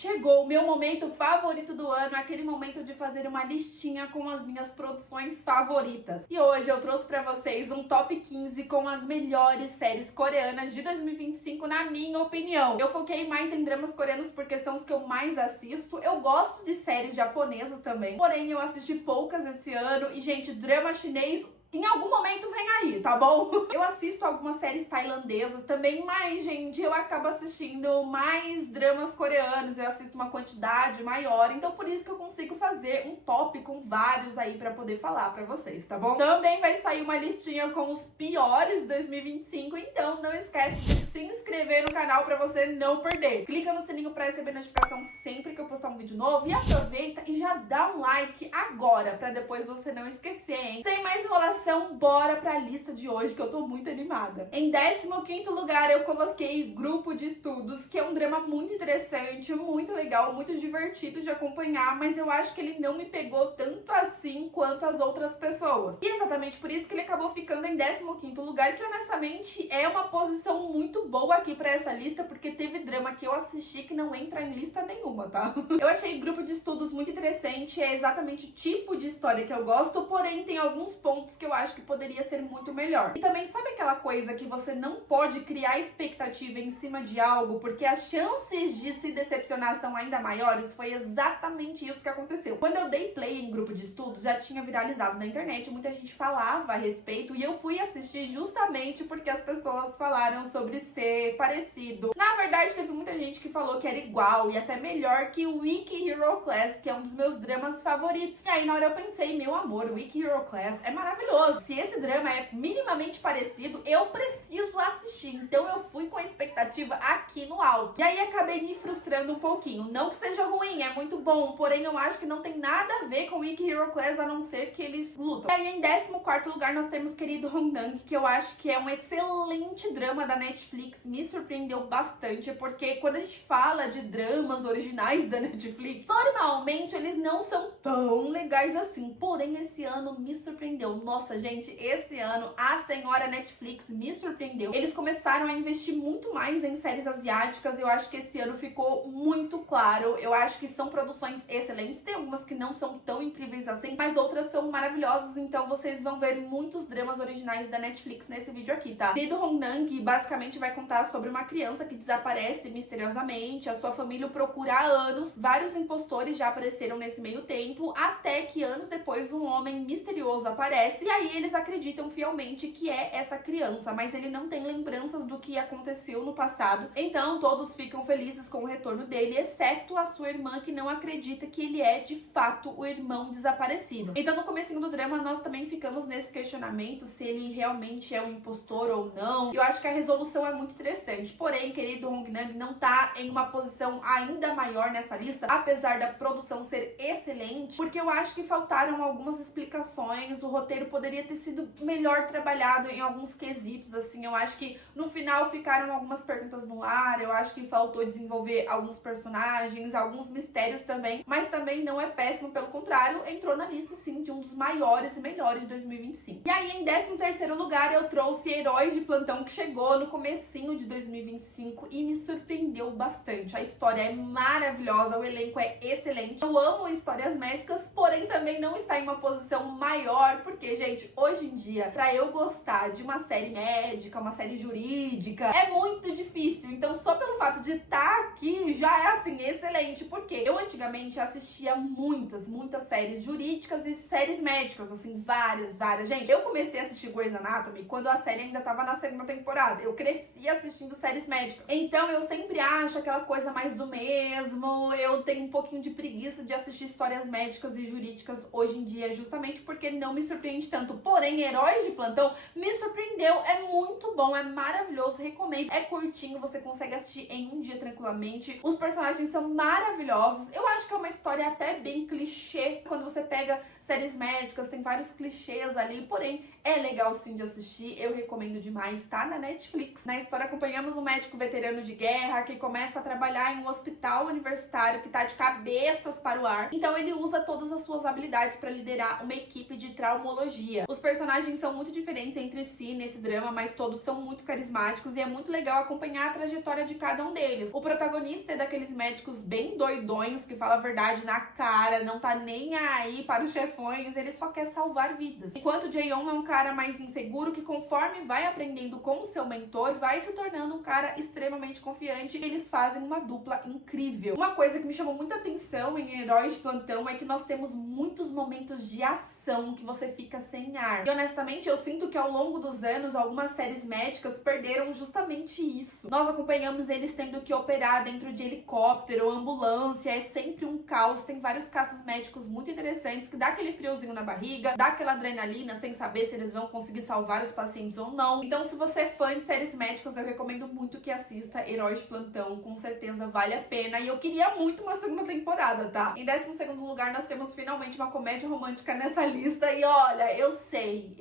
Chegou o meu momento favorito do ano, aquele momento de fazer uma listinha com as minhas produções favoritas. E hoje eu trouxe pra vocês um top 15 com as melhores séries coreanas de 2025, na minha opinião. Eu foquei mais em dramas coreanos porque são os que eu mais assisto. Eu gosto de séries japonesas também, porém eu assisti poucas esse ano. E, gente, drama chinês em algum momento vem aí, tá bom? Eu assisto algumas séries tailandesas também, mas, gente, eu acabo assistindo mais dramas coreanos, eu assisto uma quantidade maior, então por isso que eu consigo fazer um top com vários aí pra poder falar pra vocês, tá bom? Também vai sair uma listinha com os piores de 2025, então não esquece de se inscrever no canal pra você não perder. Clica no sininho pra receber notificação sempre que eu postar um vídeo novo e aproveita e já dá um like agora pra depois você não esquecer, hein? Sem mais enrolação, bora pra lista de hoje que eu tô muito animada. Em 15º lugar eu coloquei Grupo de Estudos, que é um drama muito interessante, muito legal, muito divertido de acompanhar, mas eu acho que ele não me pegou tanto assim quanto as outras pessoas. E exatamente por isso que ele acabou ficando em 15º lugar, que honestamente é uma posição muito boa aqui pra essa lista, porque teve drama que eu assisti que não entra em lista nenhuma, tá? Eu achei Grupo de Estudos muito interessante, é exatamente o tipo de história que eu gosto, porém tem alguns pontos que eu acho que poderia ser muito melhor. E também, sabe aquela coisa que você não pode criar expectativa em cima de algo, porque as chances de se decepcionar são ainda maiores? Foi exatamente isso que aconteceu. Quando eu dei play em Grupo de Estudos, já tinha viralizado na internet, muita gente falava a respeito, e eu fui assistir justamente porque as pessoas falaram sobre ser parecido. Na verdade, teve muita gente que falou que era igual e até melhor que o Weak Hero Class, que é um dos meus dramas favoritos. E aí, na hora eu pensei, meu amor, o Weak Hero Class é maravilhoso. Se esse drama é minimamente parecido, eu preciso assistir. Então eu fui com a expectativa aqui no alto. E aí acabei me frustrando um pouquinho. Não que seja ruim, é muito bom, porém eu acho que não tem nada a ver com Weak Hero Class, a não ser que eles lutam. E aí em 14º lugar nós temos Querido Hongdang, que eu acho que é um excelente drama da Netflix. Me surpreendeu bastante, porque quando a gente fala de dramas originais da Netflix, normalmente eles não são tão legais assim. Porém esse ano me surpreendeu. Nossa, gente, esse ano a senhora Netflix me surpreendeu. Eles começaram a investir muito mais em séries asiáticas. Eu acho que esse ano ficou muito claro. Eu acho que são produções excelentes. Tem algumas que não são tão incríveis assim, mas outras são maravilhosas. Então vocês vão ver muitos dramas originais da Netflix nesse vídeo aqui, tá? Querido Hongdang basicamente vai contar sobre uma criança que desaparece misteriosamente. A sua família o procura há anos. Vários impostores já apareceram nesse meio tempo, até que anos depois um homem misterioso aparece. E aí eles acreditam fielmente que é essa criança, mas ele não tem lembranças do que aconteceu no passado. Então todos ficam felizes com o retorno dele, exceto a sua irmã, que não acredita que ele é de fato o irmão desaparecido. Então no comecinho do drama nós também ficamos nesse questionamento se ele realmente é um impostor ou não. Eu acho que a resolução é muito interessante. Porém, Querido Hongdang não tá em uma posição ainda maior nessa lista, apesar da produção ser excelente, porque eu acho que faltaram algumas explicações. O roteiro poderia ter sido melhor trabalhado em alguns quesitos, assim. Eu acho que no final ficaram algumas perguntas no ar. Eu acho que faltou desenvolver alguns personagens, alguns mistérios também, mas também não é péssimo, pelo contrário, entrou na lista sim de um dos maiores e melhores de 2025. E aí em 13º lugar eu trouxe Heróis de Plantão, que chegou no comecinho de 2025 e me surpreendeu bastante. A história é maravilhosa, o elenco é excelente. Eu amo histórias médicas, porém também não está em uma posição maior, porque, gente, hoje em dia, pra eu gostar de uma série médica, uma série jurídica, é muito difícil. Então, só pelo fato de estar aqui, já é, assim, excelente. Porque eu, antigamente, assistia muitas séries jurídicas e séries médicas, assim, várias. Gente, eu comecei a assistir Grey's Anatomy quando a série ainda tava na 2ª temporada. Eu cresci assistindo séries médicas. Então, eu sempre acho aquela coisa mais do mesmo. Eu tenho um pouquinho de preguiça de assistir histórias médicas e jurídicas hoje em dia, justamente porque não me surpreende tanto. Porém, Heróis de Plantão me surpreendeu, é muito bom, é maravilhoso, recomendo. É curtinho, você consegue assistir em um dia tranquilamente. Os personagens são maravilhosos. Eu acho que é uma história até bem clichê quando você pega séries médicas, tem vários clichês ali, porém é legal sim de assistir, eu recomendo demais, tá na Netflix. Na história acompanhamos um médico veterano de guerra que começa a trabalhar em um hospital universitário que tá de cabeças para o ar. Então ele usa todas as suas habilidades para liderar uma equipe de traumologia. Os personagens são muito diferentes entre si nesse drama, mas todos são muito carismáticos e é muito legal acompanhar a trajetória de cada um deles. O protagonista é daqueles médicos bem doidões que fala a verdade na cara, não tá nem aí para os chefões, ele só quer salvar vidas. Enquanto Jae-young é um cara mais inseguro que, conforme vai aprendendo com o seu mentor, vai se tornando um cara extremamente confiante e eles fazem uma dupla incrível. Uma coisa que me chamou muita atenção em Heróis de Plantão é que nós temos muitos momentos de ação que você fica sem ar. E honestamente eu sinto que ao longo dos anos algumas séries médicas perderam justamente isso. Nós acompanhamos eles tendo que operar dentro de helicóptero, ambulância, é sempre um caos. Tem vários casos médicos muito interessantes que dá aquele friozinho na barriga, dá aquela adrenalina sem saber se eles vão conseguir salvar os pacientes ou não. Então, se você é fã de séries médicas, eu recomendo muito que assista Heróis de Plantão, com certeza vale a pena. E eu queria muito uma segunda temporada, tá? Em 12º lugar, nós temos finalmente uma comédia romântica nessa lista. E olha, eu sei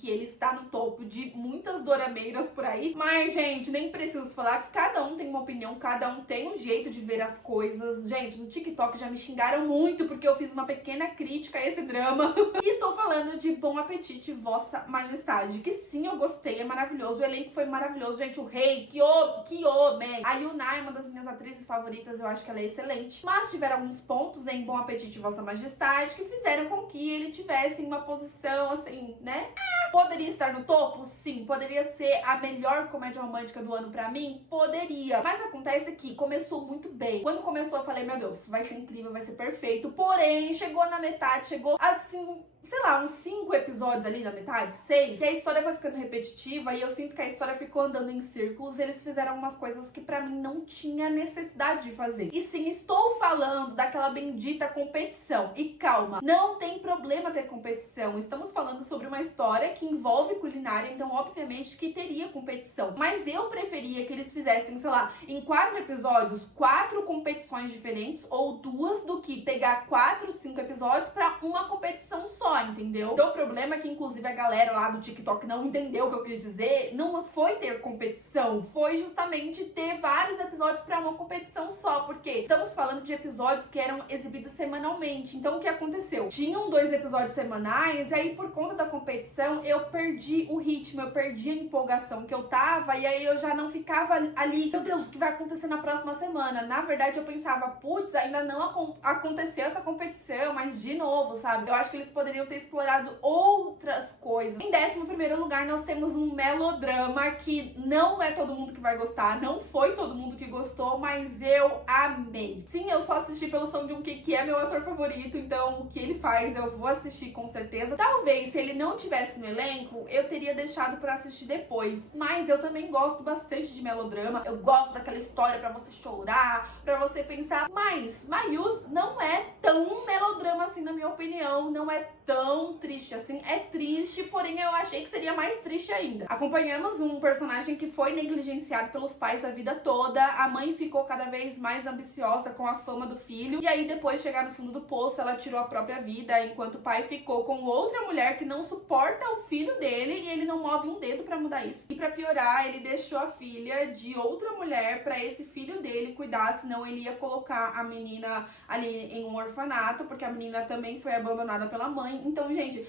que ele está no topo de muitas dorameiras por aí. Mas, gente, nem preciso falar que cada um tem uma opinião, cada um tem um jeito de ver as coisas. Gente, no TikTok já me xingaram muito porque eu fiz uma pequena crítica a esse drama. E estou falando de Bom Apetite, Vossa Majestade, que sim, eu gostei, é maravilhoso, o elenco foi maravilhoso, gente, o rei, que homem! A Yuna é uma das minhas atrizes favoritas, eu acho que ela é excelente, mas tiveram alguns pontos em Bom Apetite, Vossa Majestade, que fizeram com que ele tivesse em uma posição, assim, né? Poderia estar no topo? Sim. Poderia ser a melhor comédia romântica do ano pra mim? Poderia. Mas acontece que começou muito bem. Quando começou eu falei, meu Deus, vai ser incrível, vai ser perfeito. Porém, chegou na metade, chegou assim, sei lá, uns 5 episódios ali na metade, 6, e a história vai ficando repetitiva e eu sinto que a história ficou andando em círculos. Eles fizeram umas coisas que pra mim não tinha necessidade de fazer. E sim, estou falando daquela bendita competição. E calma, não tem problema ter competição. Estamos falando sobre uma história que envolve culinária, então obviamente que teria competição. Mas eu preferia que eles fizessem, sei lá, em 4 episódios, 4 competições diferentes ou 2, do que pegar 4, 5 episódios pra uma competição só, entendeu? Então o problema é que inclusive a galera lá do TikTok não entendeu o que eu quis dizer. Não foi ter competição, foi justamente ter vários episódios pra uma competição só, porque estamos falando de episódios que eram exibidos semanalmente. Então o que aconteceu? Tinham 2 episódios semanais e aí por conta da competição eu perdi o ritmo, eu perdi a empolgação que eu tava, e aí eu já não ficava ali, meu Deus, o que vai acontecer na próxima semana? Na verdade eu pensava, putz, ainda não aconteceu essa competição, mas de novo, sabe? Eu acho que eles poderiam ter explorado outras coisas. Em 11º lugar nós temos um melodrama que não é todo mundo que vai gostar, não foi todo mundo que gostou, mas eu amei. Sim, eu só assisti pelo Song Joong-ki, que é meu ator favorito, então o que ele faz eu vou assistir com certeza. Talvez se ele não tivesse no elenco, eu teria deixado pra assistir depois. Mas eu também gosto bastante de melodrama. Eu gosto daquela história pra você chorar, pra você pensar. Mas Mayu não é tão melodrama assim, na minha opinião. Não é tão triste assim. É triste, porém eu achei que seria mais triste ainda. Acompanhamos um personagem que foi negligenciado pelos pais a vida toda. A mãe ficou cada vez mais ambiciosa com a fama do filho. E aí depois de chegar no fundo do poço, ela tirou a própria vida, enquanto o pai ficou com outra mulher que não suporta o filho dele e ele não move um dedo pra mudar isso. E pra piorar, ele deixou a filha de outra mulher pra esse filho dele cuidar, senão ele ia colocar a menina ali em um orfanato, porque a menina também foi abandonada pela mãe. Então, gente,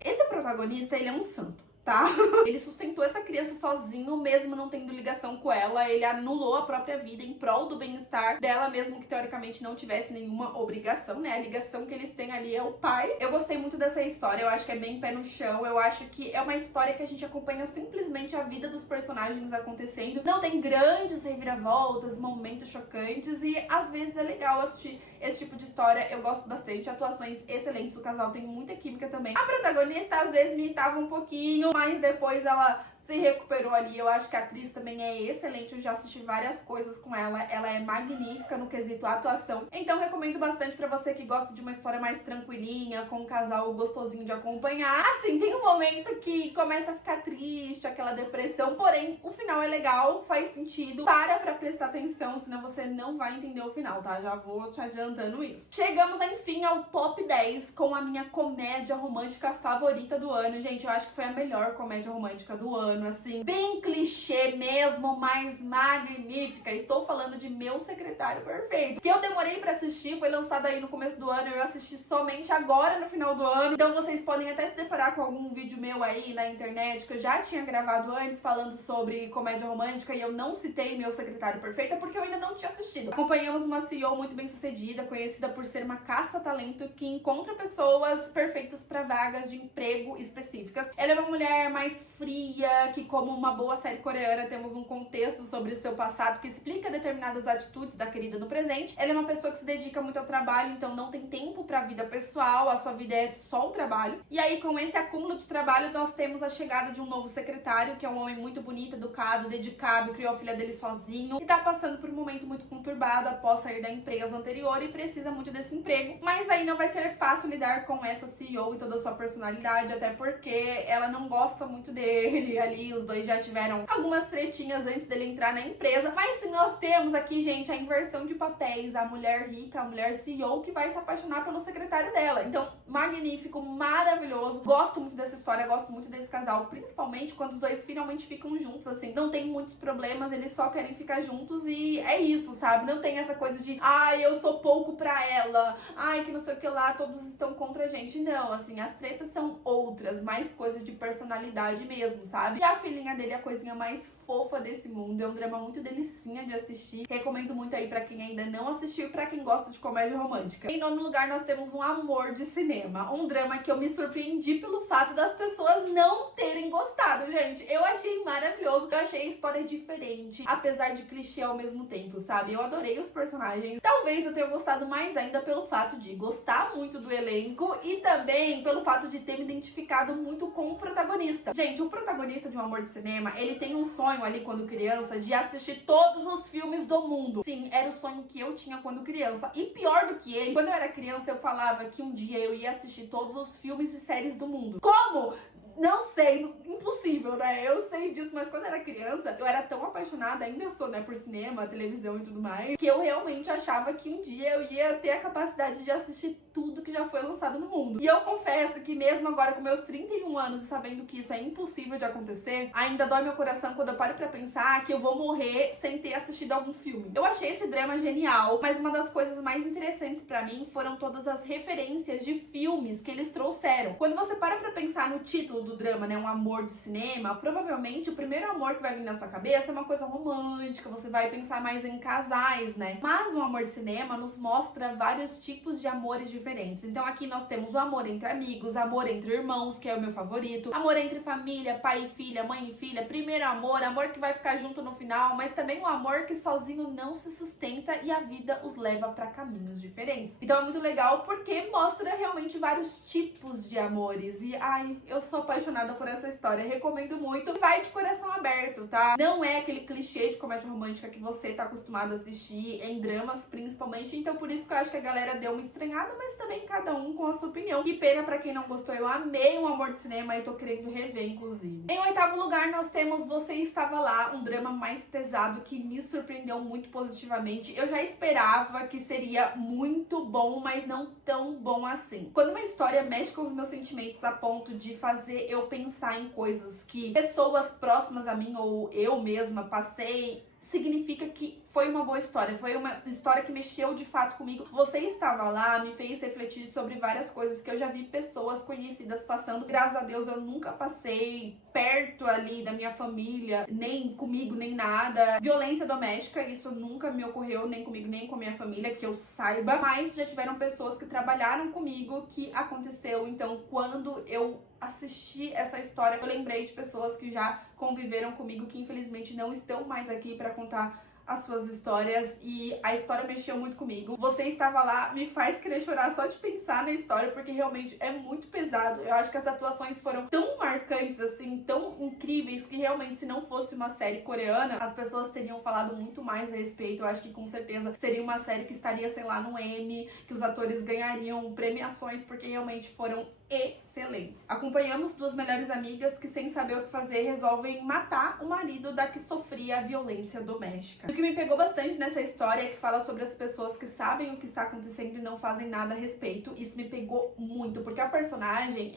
esse protagonista, ele é um santo, tá? Ele sustentou essa criança sozinho, mesmo não tendo ligação com ela. Ele anulou a própria vida em prol do bem-estar dela, mesmo que teoricamente não tivesse nenhuma obrigação, né? A ligação que eles têm ali é o pai. Eu gostei muito dessa história, eu acho que é bem pé no chão. Eu acho que é uma história que a gente acompanha simplesmente a vida dos personagens acontecendo. Não tem grandes reviravoltas, momentos chocantes, e às vezes é legal assistir esse tipo de história. Eu gosto bastante, atuações excelentes, o casal tem muita química também. A protagonista às vezes me irritava um pouquinho, mas depois ela se recuperou ali. Eu acho que a atriz também é excelente, eu já assisti várias coisas com ela. Ela é magnífica no quesito atuação. Então recomendo bastante pra você que gosta de uma história mais tranquilinha, com um casal gostosinho de acompanhar. Assim, tem um momento que começa a ficar triste, aquela depressão, porém o final é legal, faz sentido. Pra prestar atenção, senão você não vai entender o final, tá? Já vou te adiantando isso. Chegamos, enfim, ao top 10 com a minha comédia romântica favorita do ano. Gente, eu acho que foi a melhor comédia romântica do ano, assim, bem clichê mesmo, mas magnífica. Estou falando de Meu Secretário Perfeito, que eu demorei pra assistir, foi lançado aí no começo do ano, eu assisti somente agora no final do ano. Então vocês podem até se deparar com algum vídeo meu aí na internet que eu já tinha gravado antes falando sobre comédia romântica e eu não citei Meu Secretário Perfeito porque eu ainda não tinha assistido. Acompanhamos uma CEO muito bem sucedida, conhecida por ser uma caça-talento que encontra pessoas perfeitas para vagas de emprego específicas. Ela é uma mulher mais fria, que como uma boa série coreana temos um contexto sobre seu passado que explica determinadas atitudes da querida no presente. Ela é uma pessoa que se dedica muito ao trabalho, então não tem tempo para a vida pessoal, a sua vida é só o trabalho. E aí com esse acúmulo de trabalho nós temos a chegada de um novo secretário, que é um homem muito bonito, educado, dedicado, criou a filha dele sozinho e tá passando por um momento muito conturbado após sair da empresa anterior e precisa muito desse emprego. Mas aí não vai ser fácil lidar com essa CEO e toda a sua personalidade, até porque ela não gosta muito dele. Ali os dois já tiveram algumas tretinhas antes dele entrar na empresa. Mas sim, nós temos aqui, gente, a inversão de papéis, a mulher rica, a mulher CEO que vai se apaixonar pelo secretário dela. Então, magnífico, maravilhoso. Gosto muito dessa história, gosto muito desse casal, principalmente quando os dois finalmente ficam juntos, assim. Não tem muitos problemas, eles só querem ficar juntos e é isso, sabe? Não tem essa coisa de, ai, eu sou pouco pra ela, ai, que não sei o que lá, todos estão contra a gente. Não, assim, as tretas são outras, mais coisa de personalidade mesmo, sabe? E a filhinha dele é a coisinha mais fofa desse mundo, é um drama muito delicinha de assistir. Recomendo muito aí pra quem ainda não assistiu e pra quem gosta de comédia romântica. Em nono lugar, nós temos Um Amor de Cinema, um drama que eu me surpreendi pelo fato das pessoas não terem gostado, gente. Eu achei maravilhoso, eu achei a história diferente, apesar de clichê ao mesmo tempo, sabe? Eu adorei os personagens. Talvez eu tenha gostado mais ainda pelo fato de gostar muito do elenco e também pelo fato de ter me identificado muito com o protagonista. Gente, o protagonista de Um Amor de Cinema, ele tem um sonho ali quando criança de assistir todos os filmes do mundo. Sim, era o sonho que eu tinha quando criança. E pior do que ele, quando eu era criança, eu falava que um dia eu ia assistir todos os filmes e séries do mundo. Como? Não sei, impossível, né? Eu sei disso, mas quando eu era criança, eu era tão apaixonada, ainda sou, né, por cinema, televisão e tudo mais, que eu realmente achava que um dia eu ia ter a capacidade de assistir tudo que já foi lançado no mundo. E eu confesso que mesmo agora com meus 31 anos e sabendo que isso é impossível de acontecer, ainda dói meu coração quando eu paro pra pensar que eu vou morrer sem ter assistido algum filme. Eu achei esse drama genial, mas uma das coisas mais interessantes pra mim foram todas as referências de filmes que eles trouxeram. Quando você para pra pensar no título do drama, né, Um Amor de Cinema, provavelmente o primeiro amor que vai vir na sua cabeça é uma coisa romântica, você vai pensar mais em casais, né? Mas Um Amor de Cinema nos mostra vários tipos de amores diferentes. Então aqui nós temos o amor entre amigos, amor entre irmãos, que é o meu favorito, amor entre família, pai e filha, mãe e filha, primeiro amor, amor que vai ficar junto no final, mas também o amor que sozinho não se sustenta e a vida os leva pra caminhos diferentes. Então é muito legal porque mostra realmente vários tipos de amores e, ai, eu sou apaixonada por essa história, recomendo muito. Vai de coração aberto, tá? Não é aquele clichê de comédia romântica que você tá acostumado a assistir em dramas, principalmente, então por isso que eu acho que a galera deu uma estranhada, mas também cada um com a sua opinião. Que pena pra quem não gostou, eu amei Um Amor de Cinema e tô querendo rever, inclusive. Em oitavo lugar, nós temos Você Estava Lá, um drama mais pesado que me surpreendeu muito positivamente. Eu já esperava que seria muito bom, mas não tão bom assim. Quando uma história mexe com os meus sentimentos a ponto de fazer eu pensar em coisas que pessoas próximas a mim ou eu mesma passei, significa que foi uma boa história, foi uma história que mexeu de fato comigo. Você Estava Lá me fez refletir sobre várias coisas que eu já vi pessoas conhecidas passando. Graças a Deus eu nunca passei perto ali da minha família, nem comigo, nem nada. Violência doméstica, isso nunca me ocorreu, nem comigo, nem com a minha família, que eu saiba. Mas já tiveram pessoas que trabalharam comigo que aconteceu. Então, quando eu assisti essa história, eu lembrei de pessoas que já conviveram comigo, que infelizmente não estão mais aqui pra contar as suas histórias e a história mexeu muito comigo. Você estava lá, me faz querer chorar só de pensar na história, porque realmente é muito pesado. Eu acho que as atuações foram tão marcantes, assim, tão incríveis, que realmente se não fosse uma série coreana, as pessoas teriam falado muito mais a respeito. Eu acho que com certeza seria uma série que estaria, sei lá, no Emmy, que os atores ganhariam premiações, porque realmente foram excelentes. Acompanhamos duas melhores amigas que, sem saber o que fazer, resolvem matar o marido da que sofria violência doméstica. O que me pegou bastante nessa história é que fala sobre as pessoas que sabem o que está acontecendo e não fazem nada a respeito. Isso me pegou muito, porque a personagem,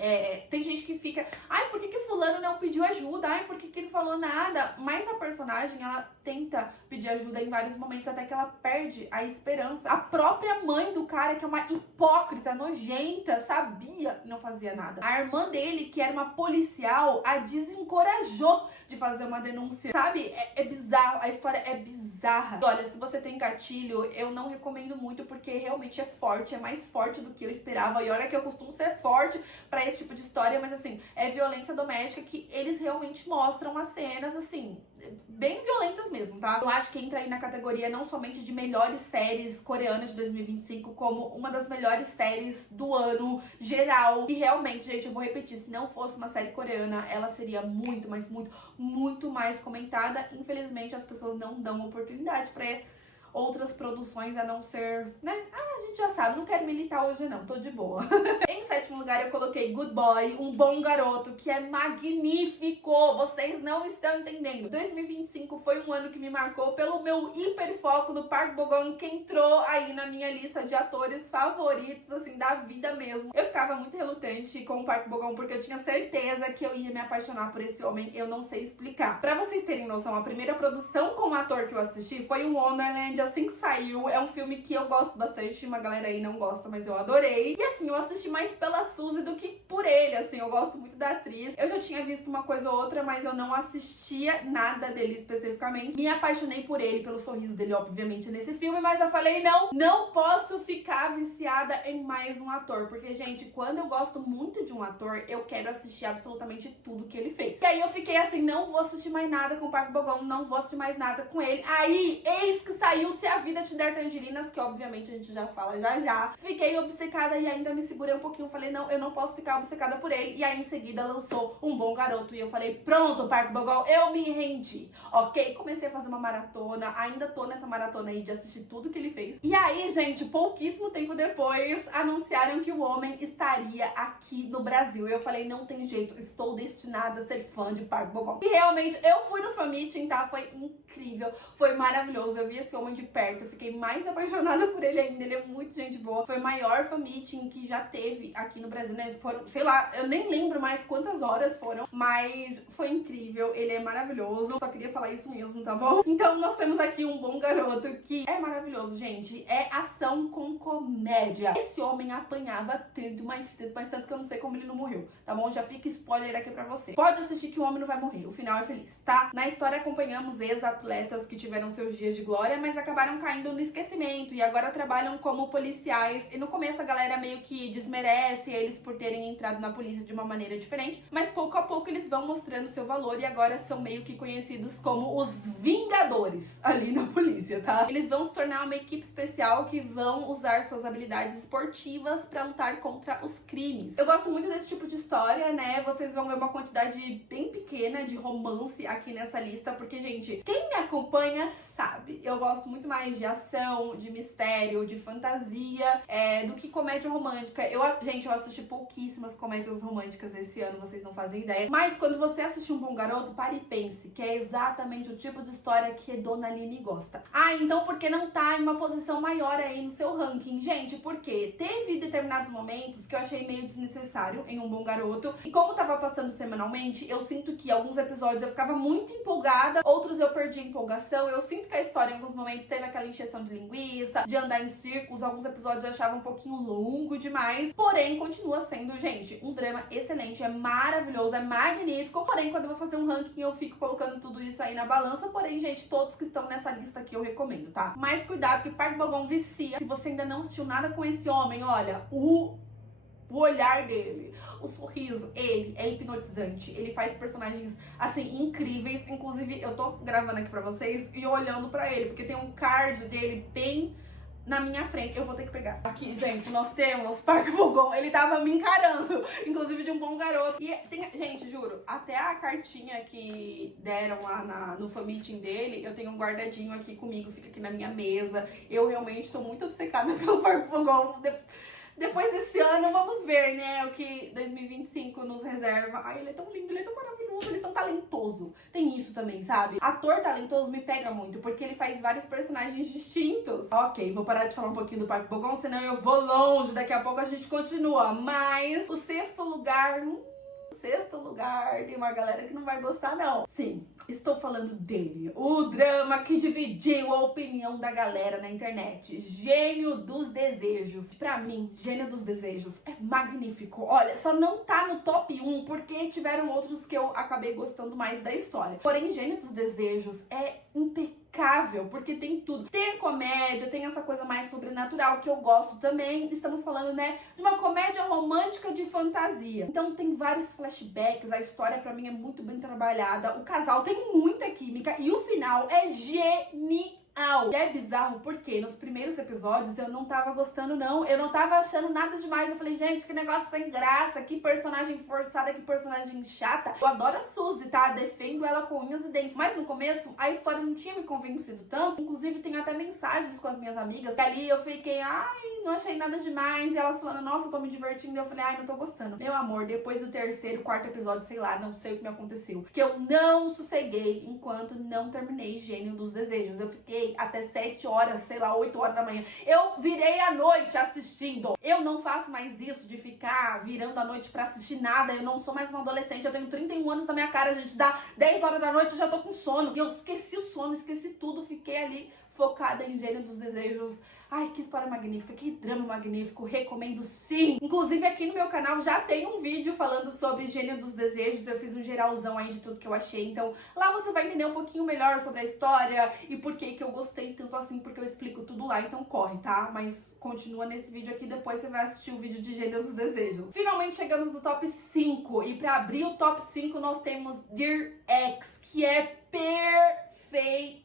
tem gente que fica, ai, por que fulano não pediu ajuda? Ai, por que ele falou nada? Mas a personagem, ela tenta pedir ajuda em vários momentos, até que ela perde a esperança. A própria mãe do cara, que é uma hipócrita, nojenta, sabia e não fazia nada. A irmã dele, que era uma policial, a desencorajou de fazer uma denúncia. Sabe? É bizarro. A história é bizarra. E olha, se você tem gatilho, eu não recomendo muito, porque realmente é forte. É mais forte do que eu esperava. E olha que eu costumo ser forte pra esse tipo de história, mas assim, é violência doméstica que eles realmente mostram as cenas, assim, bem violentas mesmo, tá? Eu acho que entra aí na categoria não somente de melhores séries coreanas de 2025, como uma das melhores séries do ano geral. E realmente, gente, eu vou repetir, se não fosse uma série coreana, ela seria muito, mas muito mais comentada. Infelizmente, as pessoas não dão oportunidade pra outras produções, a não ser, né? A gente já sabe, não quero militar hoje não, tô de boa. Em sétimo lugar eu coloquei Good Boy, Um Bom Garoto, que é magnífico, vocês não estão entendendo. 2025 foi um ano que me marcou pelo meu hiperfoco no Park Bo-gum, que entrou aí na minha lista de atores favoritos, assim, da vida mesmo. Eu ficava muito relutante com o Park Bo-gum, porque eu tinha certeza que eu ia me apaixonar por esse homem, eu não sei explicar. Pra vocês terem noção, a primeira produção com o ator que eu assisti foi o Wonderland, assim que saiu. É um filme que eu gosto bastante, uma galera aí não gosta, mas eu adorei. E assim, eu assisti mais pela Suzy do que por ele, assim, eu gosto muito da atriz. Eu já tinha visto uma coisa ou outra, mas eu não assistia nada dele especificamente. Me apaixonei por ele, pelo sorriso dele, obviamente, nesse filme, mas eu falei, não posso ficar viciada em mais um ator, porque, gente, quando eu gosto muito de um ator, eu quero assistir absolutamente tudo que ele fez. E aí eu fiquei assim, não vou assistir mais nada com o Park Bo-gum, não vou assistir mais nada com ele. Aí, eis que saiu Se a Vida Te Der Tangerinas, que obviamente a gente já fala já. Fiquei obcecada e ainda me segurei um pouquinho. Falei, não, eu não posso ficar obcecada por ele. E aí em seguida lançou Um Bom Garoto. E eu falei, pronto, Park Bo-gum, eu me rendi. Ok? Comecei a fazer uma maratona. Ainda tô nessa maratona aí de assistir tudo que ele fez. E aí, gente, pouquíssimo tempo depois, anunciaram que o homem estaria aqui no Brasil. E eu falei, não tem jeito, estou destinada a ser fã de Park Bo-gum. E realmente, eu fui no fan meeting, tá? Foi incrível, foi maravilhoso. Eu vi esse homem de perto, eu fiquei mais apaixonada por ele ainda. Ele é muito gente boa. Foi o maior fan meeting que já teve aqui no Brasil, né? Foram, sei lá, eu nem lembro mais quantas horas foram, mas foi incrível. Ele é maravilhoso. Só queria falar isso mesmo, tá bom? Então nós temos aqui Um Bom Garoto, que é maravilhoso, gente. É ação com comédia. Esse homem apanhava tanto, mas tanto que eu não sei como ele não morreu, tá bom? Já fica spoiler aqui pra você. Pode assistir que o homem não vai morrer, o final é feliz, tá? Na história acompanhamos ex-atletas que tiveram seus dias de glória, mas acabaram caindo no esquecimento e agora trabalham como policiais. E no começo a galera meio que desmerece eles por terem entrado na polícia de uma maneira diferente, mas pouco a pouco eles vão mostrando seu valor e agora são meio que conhecidos como os Vingadores ali na polícia, tá? Eles vão se tornar uma equipe especial que vão usar suas habilidades esportivas pra lutar contra os crimes. Eu gosto muito desse tipo de história, né? Vocês vão ver uma quantidade bem pequena de romance aqui nessa lista, porque, gente, quem me acompanha sabe, eu gosto muito mais de ação, de mistério, de fantasia, do que comédia romântica. Gente, eu assisti pouquíssimas comédias românticas esse ano, vocês não fazem ideia. Mas quando você assiste Um Bom Garoto, pare e pense, que é exatamente o tipo de história que Dona Aline gosta. Ah, então por que não tá em uma posição maior aí no seu ranking? Gente, porque teve determinados momentos que eu achei meio desnecessário em Um Bom Garoto. E como tava passando semanalmente, eu sinto que alguns episódios eu ficava muito empolgada, outros eu perdi a empolgação. Eu sinto que a história em alguns momentos teve aquela encheção de linguiça, de andar em círculos. Alguns episódios eu achava um pouquinho longo demais. Porém, continua sendo, gente, um drama excelente, é maravilhoso, é magnífico. Porém, quando eu vou fazer um ranking, eu fico colocando tudo isso aí na balança. Porém, gente, todos que estão nessa lista aqui eu recomendo, tá? Mas cuidado, que Park Bo-gum vicia. Se você ainda não assistiu nada com esse homem, olha, O olhar dele, o sorriso, ele é hipnotizante. Ele faz personagens, assim, incríveis. Inclusive, eu tô gravando aqui pra vocês e olhando pra ele, porque tem um card dele bem na minha frente. Eu vou ter que pegar. Aqui, gente, nós temos Park Bo-gum. Ele tava me encarando, inclusive de um bom garoto. E tem, gente, juro, até a cartinha que deram lá no fan meeting dele, eu tenho um guardadinho aqui comigo, fica aqui na minha mesa. Eu realmente tô muito obcecada pelo Park Bo-gum. Depois desse ano, vamos ver, né, o que 2025 nos reserva. Ai, ele é tão lindo, ele é tão maravilhoso, ele é tão talentoso. Tem isso também, sabe? Ator talentoso me pega muito, porque ele faz vários personagens distintos. Ok, vou parar de falar um pouquinho do Park Bo-gum, senão eu vou longe. Daqui a pouco a gente continua. Mas o sexto lugar... Sexto lugar, tem uma galera que não vai gostar, não. Sim, estou falando dele. O drama que dividiu a opinião da galera na internet. Gênio dos Desejos. Pra mim, Gênio dos Desejos é magnífico. Olha, só não tá no top 1 porque tiveram outros que eu acabei gostando mais da história. Porém, Gênio dos Desejos é impecável, porque tem tudo. Tem a comédia, tem essa coisa mais sobrenatural que eu gosto também. Estamos falando, né, de uma comédia romântica de fantasia. Então tem vários flashbacks, a história pra mim é muito bem trabalhada. O casal tem muita química e o final é genial. E é bizarro porque nos primeiros episódios eu não tava gostando, não. Eu não tava achando nada demais. Eu falei, gente, que negócio sem graça, que personagem forçada, que personagem chata. Eu adoro a Suzy, tá? Defendo ela com unhas e dentes. Mas no começo, a história não tinha me convencido tanto. Inclusive, tem até mensagens com as minhas amigas. Que ali eu fiquei, ai, não achei nada demais. E elas falando, nossa, eu tô me divertindo. E eu falei, ai, não tô gostando. Meu amor, depois do terceiro, quarto episódio, sei lá, não sei o que me aconteceu. Porque eu não sosseguei enquanto não terminei Gênio dos Desejos. Eu fiquei até 7 horas, sei lá, 8 horas da manhã. Eu virei a noite assistindo. Eu não faço mais isso de ficar virando a noite pra assistir nada. Eu não sou mais uma adolescente. Eu tenho 31 anos na minha cara, gente. Dá 10 horas da noite, eu já tô com sono. E eu esqueci o sono, esqueci tudo. Fiquei ali focada em Gênio dos Desejos. Ai, que história magnífica, que drama magnífico, recomendo sim! Inclusive aqui no meu canal já tem um vídeo falando sobre Gênio dos Desejos, eu fiz um geralzão aí de tudo que eu achei, então lá você vai entender um pouquinho melhor sobre a história e por que eu gostei tanto assim, porque eu explico tudo lá, então corre, tá? Mas continua nesse vídeo aqui, depois você vai assistir o vídeo de Gênio dos Desejos. Finalmente chegamos no top 5, e pra abrir o top 5 nós temos Dear Ex, que é perfeito.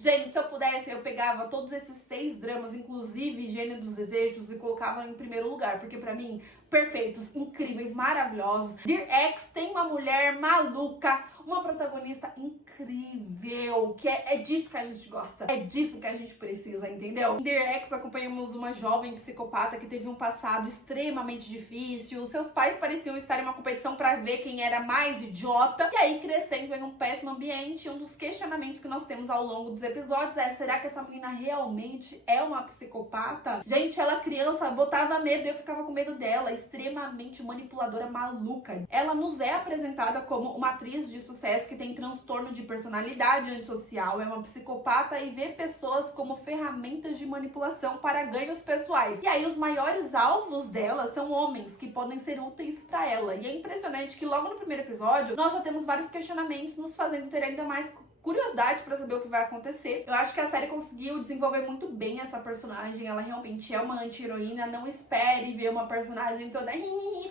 Gente, se eu pudesse, eu pegava todos esses 6 dramas, inclusive Gênio dos Desejos, e colocava em primeiro lugar, porque pra mim, perfeitos, incríveis, maravilhosos. Dear Ex tem uma mulher maluca, uma protagonista incrível, que é disso que a gente gosta, é disso que a gente precisa, entendeu? Em Dear Ex acompanhamos uma jovem psicopata que teve um passado extremamente difícil, seus pais pareciam estar em uma competição pra ver quem era mais idiota, e aí crescendo em um péssimo ambiente. Um dos questionamentos que nós temos ao longo dos episódios é, será que essa menina realmente é uma psicopata? Gente, ela criança botava medo e eu ficava com medo dela, extremamente manipuladora, maluca. Ela nos é apresentada como uma atriz de sucesso que tem transtorno de personalidade antissocial, é uma psicopata e vê pessoas como ferramentas de manipulação para ganhos pessoais. E aí os maiores alvos dela são homens que podem ser úteis para ela. E é impressionante que logo no primeiro episódio nós já temos vários questionamentos nos fazendo ter ainda mais curiosidade pra saber o que vai acontecer. Eu acho que a série conseguiu desenvolver muito bem essa personagem. Ela realmente é uma anti-heroína. Não espere ver uma personagem toda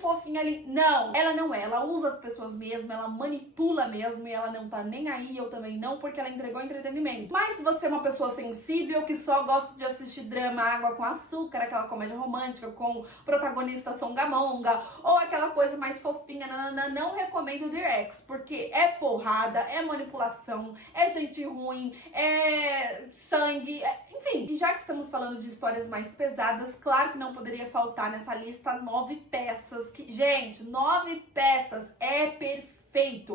fofinha ali. Não! Ela não é. Ela usa as pessoas mesmo, ela manipula mesmo e ela não tá nem aí. Eu também não, porque ela entregou entretenimento. Mas se você é uma pessoa sensível que só gosta de assistir drama Água com Açúcar, aquela comédia romântica com protagonista songamonga, ou aquela coisa mais fofinha, não recomendo Dear Ex, porque é porrada, é manipulação, é gente ruim, é sangue, enfim. E já que estamos falando de histórias mais pesadas, claro que não poderia faltar nessa lista 9 peças. Que, gente, 9 peças é perfeito.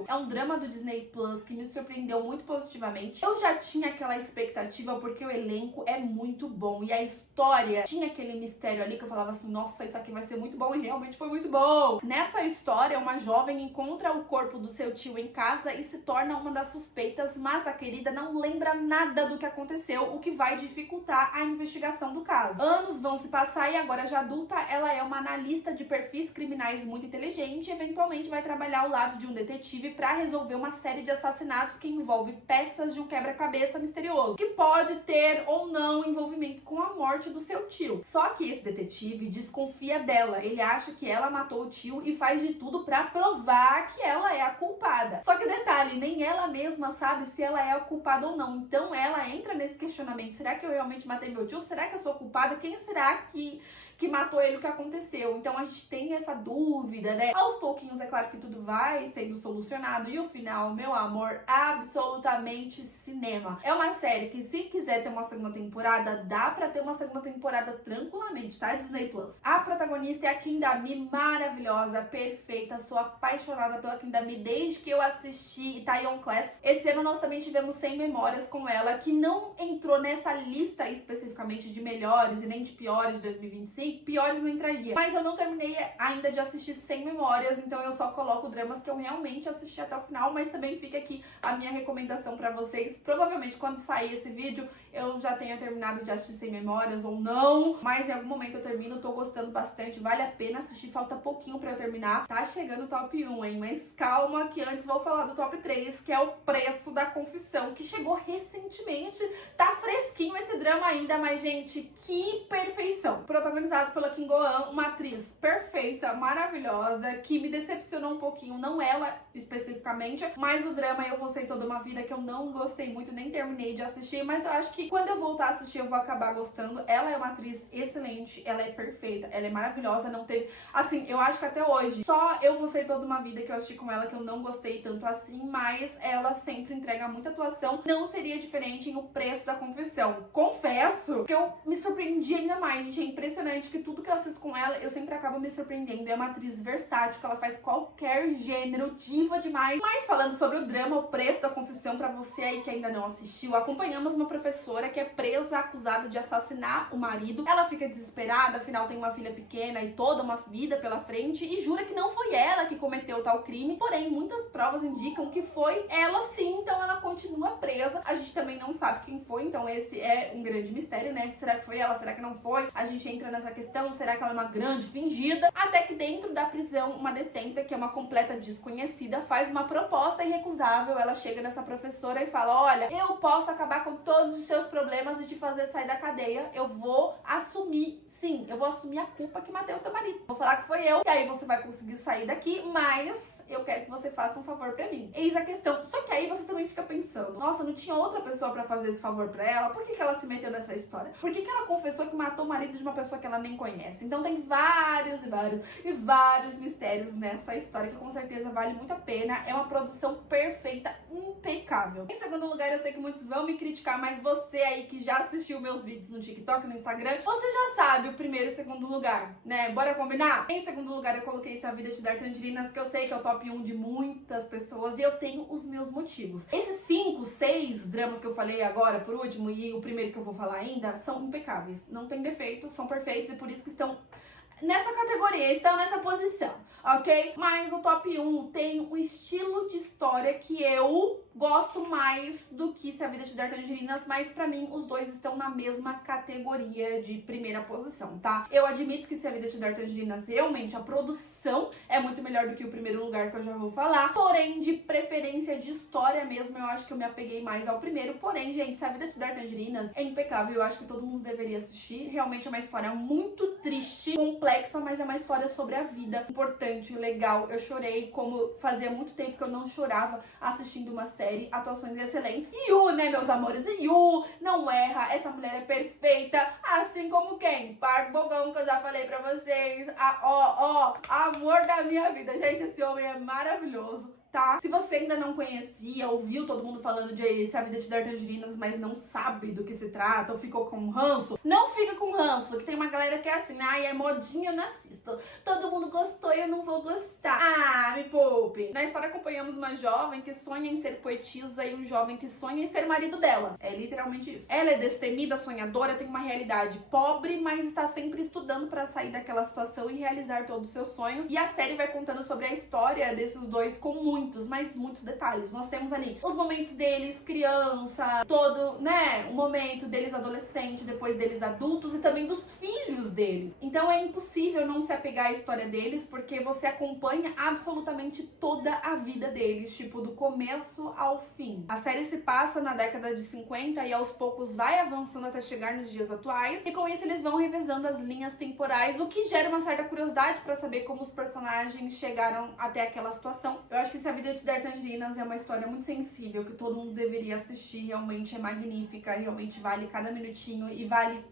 É um drama do Disney Plus que me surpreendeu muito positivamente. Eu já tinha aquela expectativa porque o elenco é muito bom e a história tinha aquele mistério ali que eu falava assim, nossa, isso aqui vai ser muito bom, e realmente foi muito bom. Nessa história, uma jovem encontra o corpo do seu tio em casa e se torna uma das suspeitas, mas a querida não lembra nada do que aconteceu, o que vai dificultar a investigação do caso. Anos vão se passar e agora já adulta, ela é uma analista de perfis criminais muito inteligente e eventualmente vai trabalhar ao lado de um detetive para resolver uma série de assassinatos que envolve peças de um quebra-cabeça misterioso, que pode ter ou não envolvimento com a morte do seu tio. Só que esse detetive desconfia dela, ele acha que ela matou o tio e faz de tudo para provar que ela é a culpada. Só que detalhe, nem ela mesma sabe se ela é a culpada ou não. Então ela entra nesse questionamento: será que eu realmente matei meu tio? Será que eu sou culpada? Quem será que matou ele, o que aconteceu? Então a gente tem essa dúvida, né? Aos pouquinhos, é claro que tudo vai sendo solucionado e o final, meu amor, absolutamente cinema. É uma série que, se quiser ter uma segunda temporada, dá pra ter uma segunda temporada tranquilamente, tá? Disney Plus. A protagonista é a Kim Da-mi, maravilhosa, perfeita. Sou apaixonada pela Kim Da-mi desde que eu assisti Itaewon Class. Esse ano nós também tivemos 100 Memórias com ela, que não entrou nessa lista especificamente de melhores e nem de piores de 2025. Piores não entraria. Mas eu não terminei ainda de assistir 100 Memórias, então eu só coloco dramas que eu realmente assisti até o final, mas também fica aqui a minha recomendação pra vocês. Provavelmente quando sair esse vídeo eu já tenha terminado de assistir 100 Memórias ou não, mas em algum momento eu termino, tô gostando bastante, vale a pena assistir, falta pouquinho pra eu terminar. Tá chegando o top 1, hein? Mas calma que antes vou falar do top 3, que é o Preço da Confissão, que chegou recentemente, tá fresquinho esse drama ainda, mas gente, que perfeição! Protagonizado pela Kim Go-eun, uma atriz perfeita, maravilhosa, que me decepcionou um pouquinho, não ela especificamente, mas o drama Eu Você Toda Uma Vida, que eu não gostei muito, nem terminei de assistir, mas eu acho que quando eu voltar a assistir eu vou acabar gostando. Ela é uma atriz excelente, ela é perfeita, ela é maravilhosa, não teve, assim, eu acho que até hoje, só Eu Você Toda Uma Vida que eu assisti com ela que eu não gostei tanto assim, mas ela sempre entrega muita atuação, não seria diferente em O Preço da Confissão. Confesso que eu me surpreendi ainda mais, gente, é impressionante que tudo que eu assisto com ela, eu sempre acabo me surpreendendo. É uma atriz versátil, que ela faz qualquer gênero, diva demais. Mas falando sobre o drama O Preço da Confissão, pra você aí que ainda não assistiu, acompanhamos uma professora que é presa, acusada de assassinar o marido. Ela fica desesperada, afinal tem uma filha pequena e toda uma vida pela frente, e jura que não foi ela que cometeu tal crime, porém muitas provas indicam que foi ela sim, então ela continua presa. A gente também não sabe quem foi, então esse é um grande mistério, né? Será que foi ela? Será que não foi? A gente entra nessa questão, será que ela é uma grande fingida? Até que dentro da prisão, uma detenta, que é uma completa desconhecida, faz uma proposta irrecusável. Ela chega nessa professora e fala: olha, eu posso acabar com todos os seus problemas e te fazer sair da cadeia. Eu vou assumir, sim, eu vou assumir a culpa que matei o teu marido. Vou falar que foi eu, e aí você vai conseguir sair daqui, mas eu quero que você faça um favor pra mim. Eis a questão. Só que aí você também fica pensando: nossa, não tinha outra pessoa pra fazer esse favor pra ela? Por que ela se meteu nessa história? Por que ela confessou que matou o marido de uma pessoa que ela nem conhece? Então tem vários mistérios nessa história, que com certeza vale muito a pena. É uma produção perfeita, impecável. Em segundo lugar, eu sei que muitos vão me criticar, mas você aí que já assistiu meus vídeos no TikTok e no Instagram, você já sabe o primeiro e o segundo lugar, né? Bora combinar? Em segundo lugar, eu coloquei Se a Vida Te Dar Tangerinas, que eu sei que é o top 1 de muitas pessoas, e eu tenho os meus motivos. Esses 5, 6 dramas que eu falei agora, por último, e o primeiro que eu vou falar ainda, são impecáveis. Não tem defeito, são perfeitos, e por isso que estão nessa categoria, estão nessa posição, ok? Mas o top 1 tem um estilo de história que eu gosto mais do que Se a Vida Te Der Tangerinas, mas pra mim os dois estão na mesma categoria de primeira posição, tá? Eu admito que Se a Vida Te Der Tangerinas, realmente a produção é muito melhor do que o primeiro lugar, que eu já vou falar, porém de preferência de história mesmo, eu acho que eu me apeguei mais ao primeiro. Porém, gente, Se a Vida Te Der Tangerinas é impecável, eu acho que todo mundo deveria assistir. Realmente é uma história muito triste, complexa, mas é uma história sobre a vida, importante, legal. Eu chorei como fazia muito tempo que eu não chorava assistindo uma série. Atuações excelentes. Yu, né, meus amores? Yu não erra. Essa mulher é perfeita. Assim como quem? Park Bo-gum, que eu já falei pra vocês. Amor da minha vida. Gente, esse homem é maravilhoso. Tá? Se você ainda não conhecia, ouviu todo mundo falando de Se a Vida Te Der Tangerinas, mas não sabe do que se trata, ou ficou com ranço, não fica com ranço, que tem uma galera que é assim: ai, é modinha, eu não assisto. Todo mundo gostou e eu não vou gostar. Ah, me poupe. Na história acompanhamos uma jovem que sonha em ser poetisa e um jovem que sonha em ser marido dela. É literalmente isso. Ela é destemida, sonhadora, tem uma realidade pobre, mas está sempre estudando pra sair daquela situação e realizar todos os seus sonhos. E a série vai contando sobre a história desses dois com muito muitos, mas muitos detalhes. Nós temos ali os momentos deles criança, todo, né, o momento deles adolescente, depois deles adultos e também dos filhos deles. Então é impossível não se apegar à história deles, porque você acompanha absolutamente toda a vida deles, tipo, do começo ao fim. A série se passa na década de 50 e aos poucos vai avançando até chegar nos dias atuais, e com isso eles vão revezando as linhas temporais, o que gera uma certa curiosidade pra saber como os personagens chegaram até aquela situação. Eu acho que Se a Vida Te Der Tangerinas é uma história muito sensível, que todo mundo deveria assistir, realmente é magnífica, realmente vale cada minutinho e vale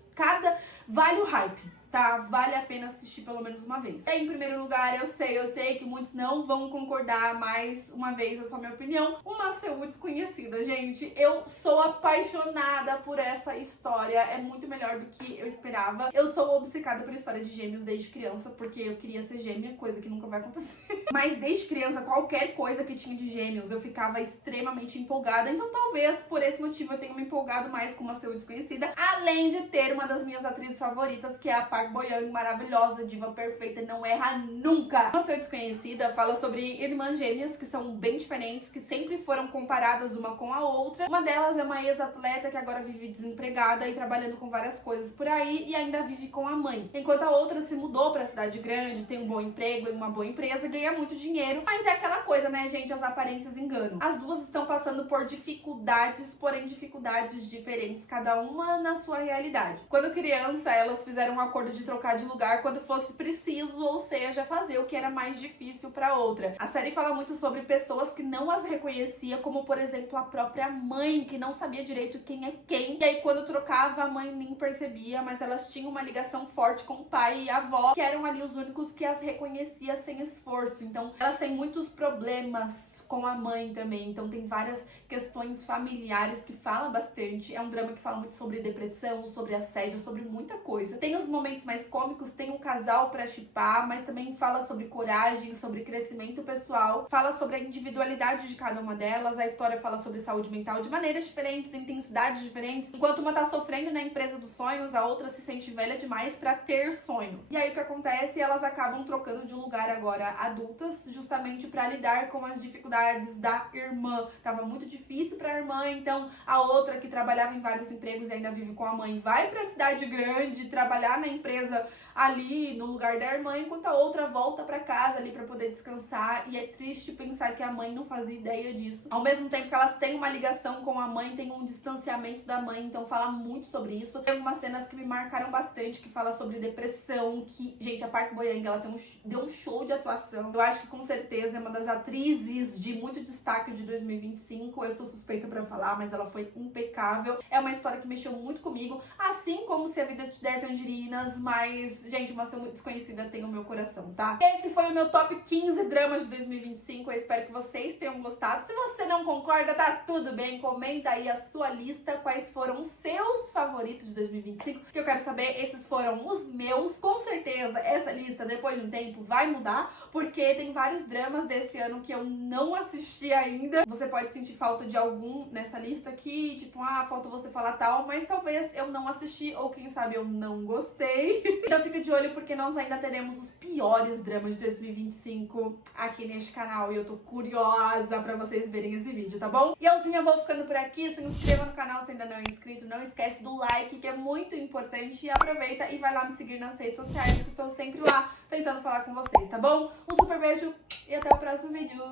o hype. Tá? Vale a pena assistir pelo menos uma vez. Em primeiro lugar, eu sei que muitos não vão concordar, mas uma vez é só minha opinião. Uma Seul Desconhecida, gente. Eu sou apaixonada por essa história. É muito melhor do que eu esperava. Eu sou obcecada por história de gêmeos desde criança, porque eu queria ser gêmea, coisa que nunca vai acontecer. Mas desde criança, qualquer coisa que tinha de gêmeos, eu ficava extremamente empolgada. Então talvez por esse motivo eu tenha me empolgado mais com Uma Seul Desconhecida, além de ter uma das minhas atrizes favoritas, que é a Park Bo-young, maravilhosa, diva perfeita, não erra nunca. Uma Seul Desconhecida fala sobre irmãs gêmeas que são bem diferentes, que sempre foram comparadas uma com a outra. Uma delas é uma ex-atleta que agora vive desempregada e trabalhando com várias coisas por aí e ainda vive com a mãe. Enquanto a outra se mudou pra cidade grande, tem um bom emprego em uma boa empresa, ganha muito dinheiro, mas é aquela coisa, né, gente? As aparências enganam. As duas estão passando por dificuldades, porém dificuldades diferentes, cada uma na sua realidade. Quando criança, elas fizeram um acordo de trocar de lugar quando fosse preciso, ou seja, fazer o que era mais difícil pra outra. A série fala muito sobre pessoas que não as reconhecia, como por exemplo a própria mãe, que não sabia direito quem é quem, e aí quando trocava a mãe nem percebia, mas elas tinham uma ligação forte com o pai e a avó, que eram ali os únicos que as reconhecia sem esforço. Então elas têm muitos problemas com a mãe também, então tem várias questões familiares que fala bastante. É um drama que fala muito sobre depressão, sobre assédio, sobre muita coisa. Tem os momentos mais cômicos, tem um casal pra shippar, mas também fala sobre coragem, sobre crescimento pessoal, fala sobre a individualidade de cada uma delas. A história fala sobre saúde mental de maneiras diferentes, intensidades diferentes. Enquanto uma tá sofrendo na empresa dos sonhos, a outra se sente velha demais pra ter sonhos. E aí o que acontece? Elas acabam trocando de um lugar agora adultas, justamente pra lidar com as dificuldades da irmã. Tava muito difícil pra irmã, então a outra, que trabalhava em vários empregos e ainda vive com a mãe, vai pra cidade grande trabalhar na empresa ali no lugar da irmã, enquanto a outra volta pra casa ali pra poder descansar. E é triste pensar que a mãe não fazia ideia disso. Ao mesmo tempo que elas têm uma ligação com a mãe, tem um distanciamento da mãe, então fala muito sobre isso. Tem algumas cenas que me marcaram bastante, que fala sobre depressão, que, gente, a Park Bo-young, ela deu um show de atuação. Eu acho que com certeza é uma das atrizes de muito destaque de 2025. Eu sou suspeita pra falar, mas ela foi impecável. É uma história que mexeu muito comigo, assim como Se a Vida Te Der Tangerinas, mas, gente, Uma Seul Desconhecida tem o meu coração, tá? Esse foi o meu top 15 dramas de 2025. Eu espero que vocês tenham gostado. Se você não concorda, tá tudo bem. Comenta aí a sua lista, quais foram os seus favoritos de 2025, que eu quero saber. Esses foram os meus. Com certeza, essa lista, depois de um tempo, vai mudar, porque tem vários dramas desse ano que eu não assisti ainda. Você pode sentir falta de algum nessa lista aqui, tipo, falta você falar tal, mas talvez eu não assisti, ou quem sabe eu não gostei. Então fica de olho, porque nós ainda teremos os piores dramas de 2025 aqui neste canal, e eu tô curiosa pra vocês verem esse vídeo, tá bom? E eu vou ficando por aqui. Se inscreva no canal se ainda não é inscrito, não esquece do like, que é muito importante, e aproveita e vai lá me seguir nas redes sociais, que estou sempre lá tentando falar com vocês, tá bom? Um super beijo e até o próximo vídeo.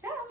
Tchau!